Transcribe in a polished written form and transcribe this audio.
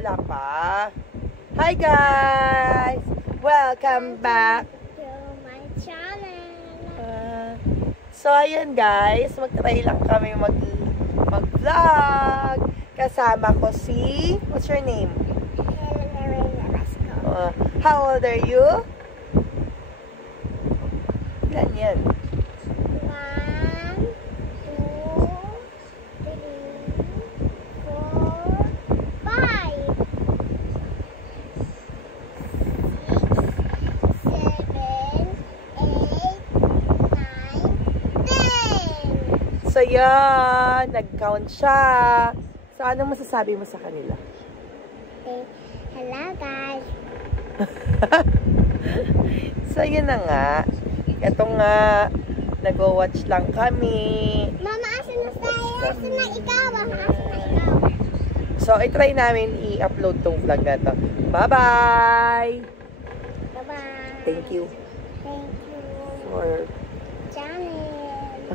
Wala pa. Hi guys! Welcome back to my channel. So ayan guys, mag-try lang kami mag-vlog. Kasama ko si, what's your name? How old are you? Ilan yan? 1, 2, 3, 4, 5, 6, 7, 8, 9, 10. So yan, nag-count siya. So anong masasabi mo sa kanila? Hello guys. So yun na nga. Ito nga, nag-watch lang kami. Mama, asan na tayo? Asan na ikaw? Asan na ikaw? So, i-try namin i-upload tong vlog na to. Bye-bye! Bye-bye. Thank you. Thank you. For Channel.